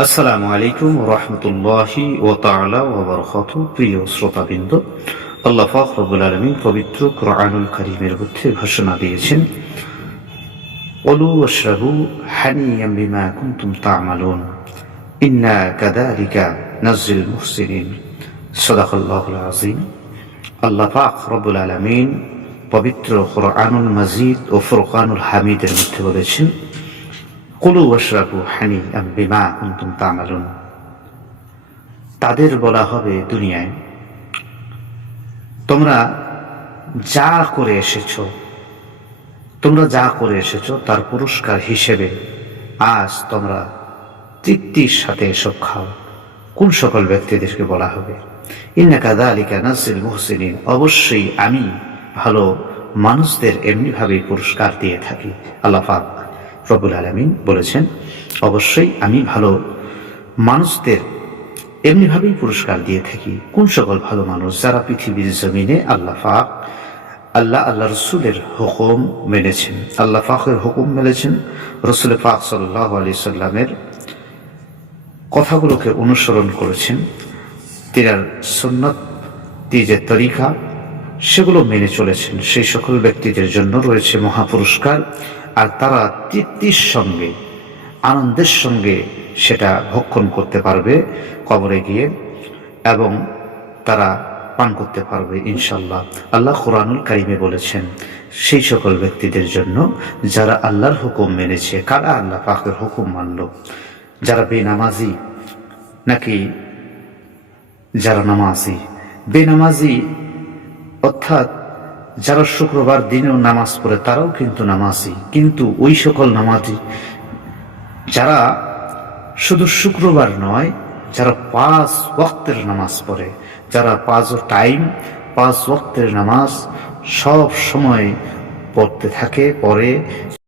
আসসালামু আলাইকুম রহমতুল্লাহি ও তাআলা ওয়া বারাকাতুহু। প্রিয় শ্রোতাবৃন্দ, আল্লাহ পাক রব্বুল আলামিন পবিত্র কোরআনুল কারীমের মধ্যে ঘোষণা দিয়েছেন, কুলু ওয়াশরাবু হানিয়াম বিমা কুনতুম তা'মালুন ইন্না কাযালিকা নাজজিল মুহসিনিন। সাদাকাল্লাহুল আযীম। আল্লাহ পাক রব্বুল আলামিন পবিত্র কোরআনুল মাজিদ ও ফুরকানুল হামিদের মধ্যে বলেছেন, কুলু ওয়াশরাবু হানিয়াম বিমা কুনতুম তা'মালুন। তাদের বলা হবে দুনিয়ায়, তোমরা যা করে এসেছো তার পুরস্কার হিসেবে আজ তোমরা তৃপ্তির সাথে এসব খাও। কোন সকল ব্যক্তিদেরকে বলা হবে? ইন্না কাযালিকা নাজজিল মুহসিনিন, অবশ্যই আমি ভালো মানুষদের এমনিভাবেই পুরস্কার দিয়ে থাকি। আল্লাহ পাক রব্বুল আলামিন বলেছেন, অবশ্যই আমি ভালো মানুষদের এমনিভাবেই পুরস্কার দিয়ে থাকি। কোন সকল ভালো মানুষ? যারা পৃথিবীর জমিনে আল্লাহ রসুলের হুকুম মেনেছেন, আল্লাহ পাকের হুকুম মেনেছেন, রসুল পাক সাল্লাল্লাহু আলাইহি সাল্লামের কথাগুলোকে অনুসরণ করেছেন, তিনার সুন্নত যে তরিকা সেগুলো মেনে চলেছেন, সেই সকল ব্যক্তিদের জন্য রয়েছে মহাপুরস্কার। আর তারা তৃপ্তির সঙ্গে, আনন্দের সঙ্গে সেটা ভক্ষণ করতে পারবে কবরে গিয়ে, এবং তারা পান করতে পারবে ইনশাল্লাহ। আল্লাহ কোরআনুল কারীমে বলেছেন, সেই সকল ব্যক্তিদের জন্য যারা আল্লাহর হুকুম মেনেছে। কারা আল্লাহ পাকের হুকুম মানল? যারা বেনামাজি নাকি যারা নামাজি? বেনামাজি অর্থাৎ যারা শুক্রবার দিনেও নামাজ পড়ে তারাও কিন্তু নামাজি, কিন্তু ওই সকল নামাজি যারা শুধু শুক্রবার নয়, যারা 5 ওয়াক্তের নামাজ পড়ে, যারা 5 ওয়াক্তের নামাজ সব সময় পড়তে থাকে, পড়ে